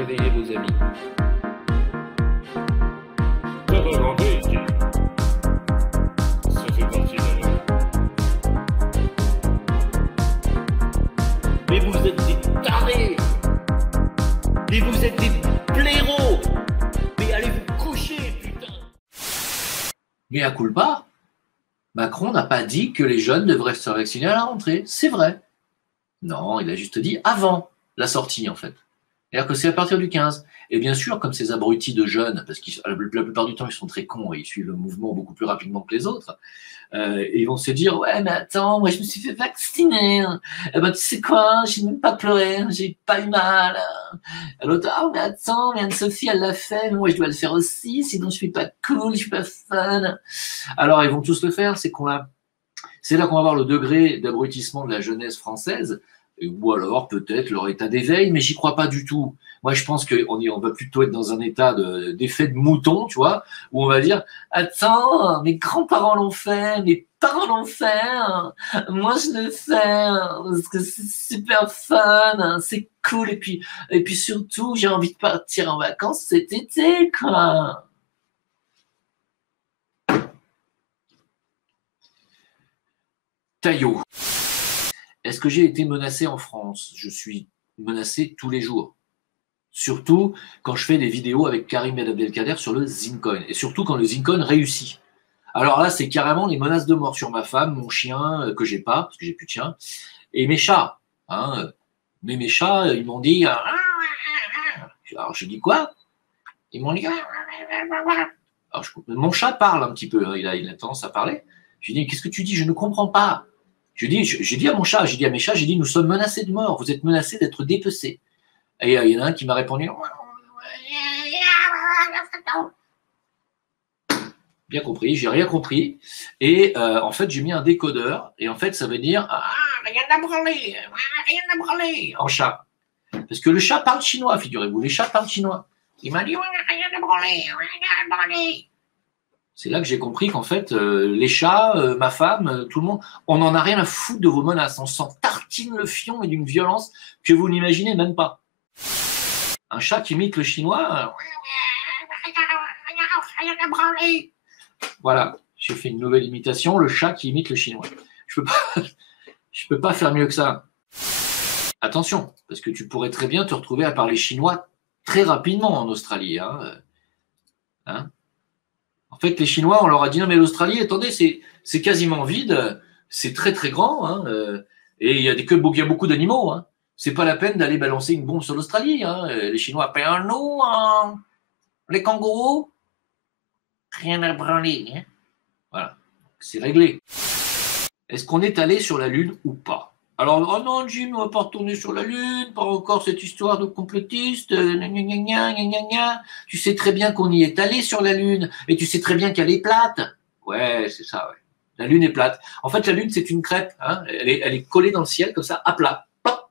Réveillez vos amis. Regardez, ça fait partie de la vie. Mais vous êtes des tarés. Mais vous êtes des blaireaux. Mais allez vous coucher, putain. Mais à culpa, Macron n'a pas dit que les jeunes devraient se vacciner à la rentrée. C'est vrai. Non, il a juste dit avant la sortie, en fait. C'est-à-dire que c'est à partir du 15. Et bien sûr, comme ces abrutis de jeunes, parce que la plupart du temps, ils sont très cons et ils suivent le mouvement beaucoup plus rapidement que les autres, et ils vont se dire « Ouais, mais attends, moi, je me suis fait vacciner. Eh ben, tu sais quoi, j'ai même pas pleuré, j'ai pas eu mal. » L'autre « Ah, mais attends, mais Anne-Sophie, elle l'a fait, mais moi, je dois le faire aussi, sinon je suis pas cool, je suis pas fun. » Alors, ils vont tous le faire, c'est là qu'on va voir le degré d'abrutissement de la jeunesse française, ou alors peut-être leur état d'éveil, mais j'y crois pas du tout. Moi, je pense qu'on va plutôt être dans un état d'effet de mouton, tu vois, où on va dire « Attends, mes grands-parents l'ont fait, mes parents l'ont fait, moi je le fais, parce que c'est super fun, c'est cool, et puis surtout, j'ai envie de partir en vacances cet été, quoi. » Taillot. Est-ce que j'ai été menacé en France? Je suis menacé tous les jours. Surtout quand je fais des vidéos avec Karim El Abdelkader sur le Zincoin. Et surtout quand le Zincoin réussit. Alors là, c'est carrément les menaces de mort sur ma femme, mon chien, que j'ai pas, parce que j'ai plus de chien, et mes chats. Mais mes chats, ils m'ont dit... Alors je dis quoi? Ils m'ont dit... Alors, mon chat parle un petit peu, il a tendance à parler. Je lui dis, qu'est-ce que tu dis? Je ne comprends pas. J'ai dit à mon chat, j'ai dit à mes chats, j'ai dit, nous sommes menacés de mort, vous êtes menacés d'être dépecés. Et il y en a un qui m'a répondu, bien compris, j'ai rien compris. Et en fait, j'ai mis un décodeur, et en fait, ça veut dire, rien à branler, en chat. Parce que le chat parle chinois, figurez-vous, les chats parlent chinois. Il m'a dit, rien à branler. C'est là que j'ai compris qu'en fait, les chats, ma femme, tout le monde, on n'en a rien à foutre de vos menaces. On s'en tartine le fion et d'une violence que vous n'imaginez même pas. Un chat qui imite le chinois, voilà, j'ai fait une nouvelle imitation, le chat qui imite le chinois. Je peux pas faire mieux que ça. Attention, parce que tu pourrais très bien te retrouver à parler chinois très rapidement en Australie. En fait, les Chinois, on leur a dit non, mais l'Australie, attendez, c'est quasiment vide, c'est très très grand, et il y a beaucoup d'animaux. C'est pas la peine d'aller balancer une bombe sur l'Australie. Les Chinois, nous, les kangourous, rien à branler. Voilà, c'est réglé. Est-ce qu'on est allé sur la Lune ou pas? Alors, oh non, Jim, on va pas retourner sur la Lune, pas encore cette histoire de complotiste, tu sais très bien qu'on y est allé sur la Lune, et tu sais très bien qu'elle est plate. Ouais, c'est ça, ouais. La Lune est plate. En fait, la Lune, c'est une crêpe, elle est collée dans le ciel, comme ça, à plat. Pop.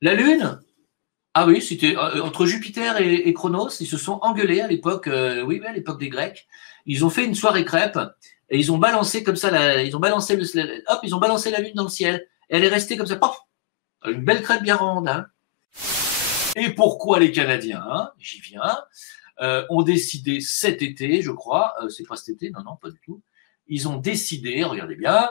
La Lune, ah oui, c'était entre Jupiter et Chronos, ils se sont engueulés à l'époque, à l'époque des Grecs. Ils ont fait une soirée crêpe, et ils ont balancé comme ça, ils ont balancé la Lune dans le ciel. Et elle est restée comme ça, pof, une belle crêpe bien ronde. Et pourquoi les Canadiens, j'y viens, ont décidé cet été, je crois, c'est pas cet été, non, pas du tout, ils ont décidé, regardez bien,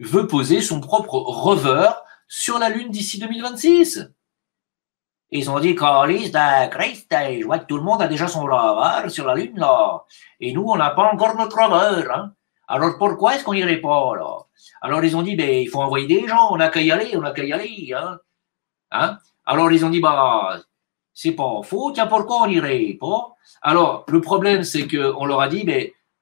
veut poser son propre rover sur la Lune d'ici 2026. Ils ont dit, Carlis, Christ, je vois que tout le monde a déjà son rover sur la Lune, là. Et nous, on n'a pas encore notre rover, Alors, pourquoi est-ce qu'on n'irait pas, là? Alors, ils ont dit, il faut envoyer des gens, on n'a qu'à y aller, Alors, ils ont dit, c'est pas faux, tiens, pourquoi on n'irait pas? Alors, le problème, c'est qu'on leur a dit,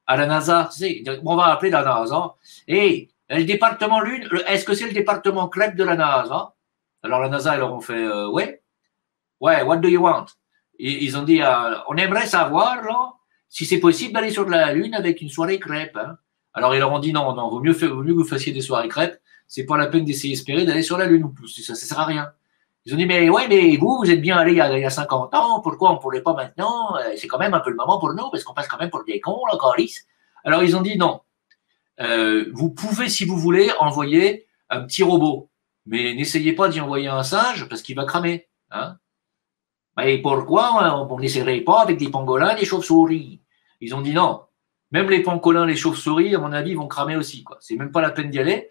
à la NASA, tu sais, on va appeler la NASA, et le département Lune, est-ce que c'est le département crêpe de la NASA? Alors, la NASA, ils leur ont fait, ouais, what do you want? Et ils ont dit, on aimerait savoir, là, si c'est possible d'aller sur la Lune avec une soirée crêpe. Alors, ils leur ont dit, non, vaut mieux que vous fassiez des soirées crêpes. C'est pas la peine d'essayer d'espérer d'aller sur la Lune. Ça sert à rien. Ils ont dit, mais vous êtes bien allé il y a 50 ans. Pourquoi on ne pourrait pas maintenant? C'est quand même un peu le moment pour nous, parce qu'on passe quand même pour des cons, là, Carlis. Alors, ils ont dit, non. Vous pouvez, si vous voulez, envoyer un petit robot. Mais n'essayez pas d'y envoyer un singe, parce qu'il va cramer. Hein? Mais pourquoi on n'essaierait pas avec des pangolins, des chauves-souris? Ils ont dit non. Même les pangolins, les chauves-souris, à mon avis, vont cramer aussi. C'est même pas la peine d'y aller.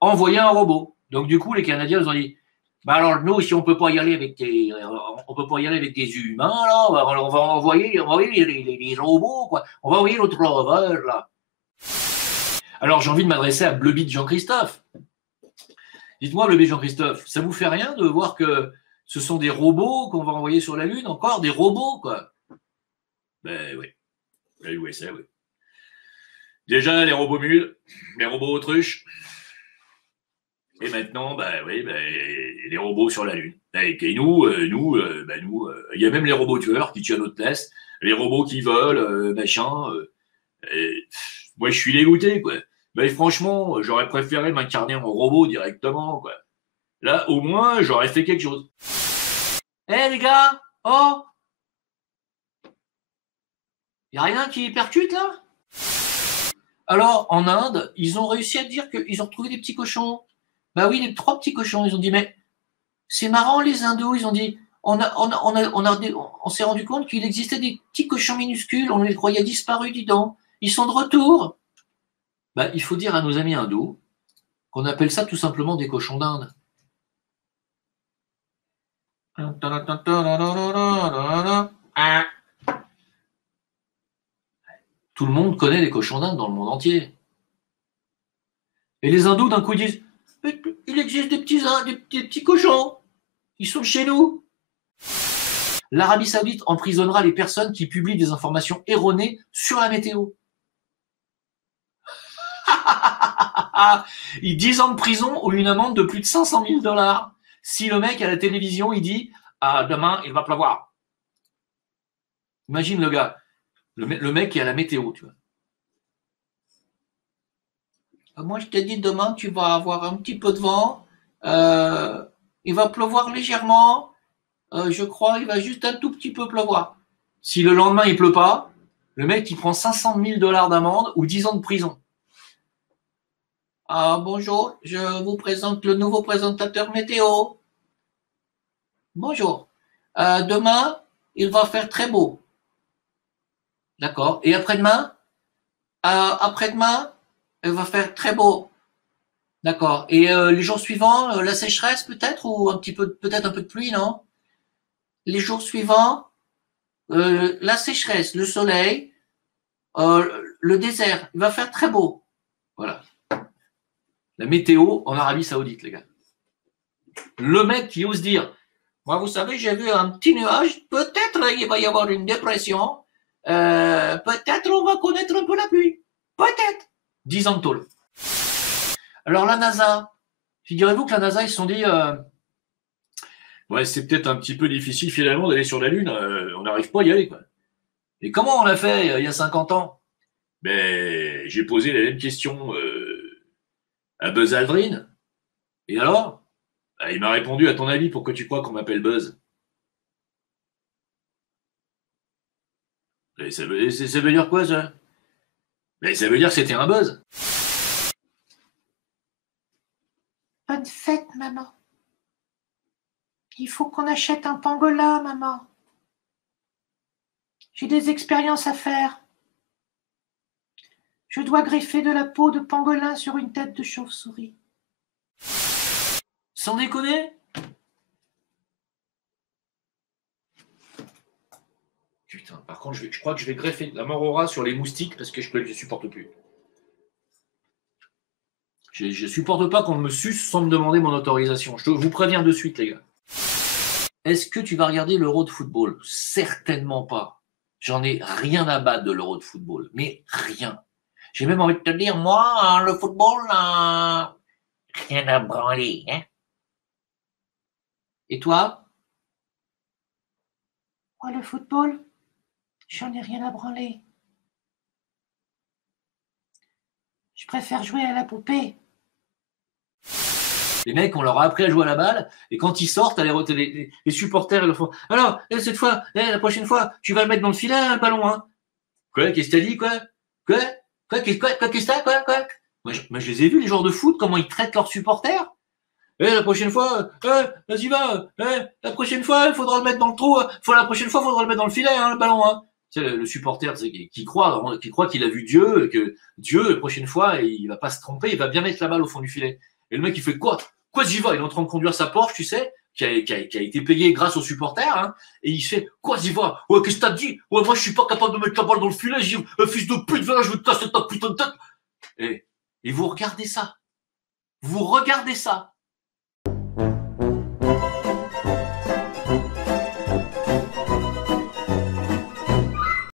Envoyer un robot. Donc, du coup, les Canadiens, ils ont dit bah alors, nous, si on peut pas y aller avec des humains, là, on va envoyer les robots, quoi. On va envoyer notre rover, là. Alors, j'ai envie de m'adresser à Bleu Beat Jean-Christophe. Dites-moi, Bleu Beat Jean-Christophe, ça vous fait rien de voir que ce sont des robots qu'on va envoyer sur la Lune? Encore des robots, quoi. Ben oui. Oui, c'est oui. Déjà, les robots mules, les robots autruches. Et maintenant, les robots sur la Lune. Et nous, il y a même les robots tueurs qui tuent à notre laisse, les robots qui volent, moi, je suis dégoûté, quoi. Mais franchement, j'aurais préféré m'incarner en robot directement, quoi. Là, au moins, j'aurais fait quelque chose. Les gars, oh, y a rien qui percute là? Alors, en Inde, ils ont réussi à dire qu'ils ont retrouvé des petits cochons. Bah oui, les 3 petits cochons. Ils ont dit, mais c'est marrant, les hindous. Ils ont dit, on s'est rendu compte qu'il existait des petits cochons minuscules. On les croyait disparus, dis donc. Ils sont de retour. Bah, il faut dire à nos amis hindous qu'on appelle ça tout simplement des cochons d'Inde. Tout le monde connaît les cochons d'Inde dans le monde entier. Et les hindous, d'un coup, ils disent il existe des petits cochons. Ils sont chez nous. L'Arabie Saoudite emprisonnera les personnes qui publient des informations erronées sur la météo. 10 ans de prison ou une amende de plus de 500 000 $. Si le mec à la télévision, il dit demain, il va pleuvoir. Imagine le gars, le mec qui est à la météo, tu vois. Moi, je t'ai dit demain, tu vas avoir un petit peu de vent. Il va pleuvoir légèrement. Je crois il va juste un tout petit peu pleuvoir. Si le lendemain, il pleut pas, le mec, il prend 500 000 $ d'amende ou 10 ans de prison. Bonjour, je vous présente le nouveau présentateur météo. Bonjour. Demain, il va faire très beau. D'accord. Et après-demain? Après-demain, il va faire très beau. D'accord. Et les jours suivants, la sécheresse peut-être ou peut-être un peu de pluie, non? Les jours suivants, la sécheresse, le soleil, le désert, il va faire très beau. Voilà. La météo en Arabie Saoudite, les gars. Le mec qui ose dire, moi, vous savez, j'ai vu un petit nuage, peut-être il va y avoir une dépression, peut-être on va connaître un peu la pluie. Peut-être. 10 ans de tôle. Alors la NASA, figurez-vous que la NASA, ils se sont dit, c'est peut-être un petit peu difficile finalement d'aller sur la Lune, on n'arrive pas à y aller, quoi. Et comment on l'a fait il y a 50 ans? J'ai posé la même question à Buzz Aldrin. Et alors? Il m'a répondu, à ton avis, pourquoi tu crois qu'on m'appelle Buzz? Et ça veut dire quoi, ça? Ça veut dire que c'était un buzz. Bonne fête, maman. Il faut qu'on achète un pangolin, maman. J'ai des expériences à faire. Je dois greffer de la peau de pangolin sur une tête de chauve-souris. Sans déconner? Putain, par contre, je crois que je vais greffer la mort au rat sur les moustiques parce que je supporte plus. Je supporte pas qu'on me suce sans me demander mon autorisation. Je vous préviens de suite, les gars. Est-ce que tu vas regarder l'Euro de football? Certainement pas. J'en ai rien à battre de l'Euro de football. Mais rien. J'ai même envie de te dire, moi, le football, rien à branler. Hein? Et toi? Moi, le football, j'en ai rien à branler. Je préfère jouer à la poupée. Les mecs, on leur a appris à jouer à la balle, et quand ils sortent, les supporters, ils le font. Alors, cette fois, la prochaine fois, tu vas le mettre dans le filet, le ballon, hein? Quoi? Qu'est-ce que t'as dit, quoi? Qu'est-ce que t'as, quoi? Moi, je les ai vus, les joueurs de foot, comment ils traitent leurs supporters. La prochaine fois, vas-y va, la prochaine fois, il faudra le mettre dans le trou, la prochaine fois, il faudra le mettre dans le filet, hein, le ballon. Hein. Tu sais, le supporter qui croit qu'il a vu Dieu, et que Dieu, la prochaine fois, il va pas se tromper, il va bien mettre la balle au fond du filet. Et le mec, il fait quoi j'y vais? Il est en train de conduire sa Porsche, tu sais, qui a été payée grâce aux supporters, hein, et il fait quoi j'y vais? Ouais, qu'est-ce que t'as dit? Ouais, moi, je suis pas capable de mettre la balle dans le filet, je dis, fils de pute, viens là, je vais te casser ta putain de tête. Et vous regardez ça. Vous regardez ça.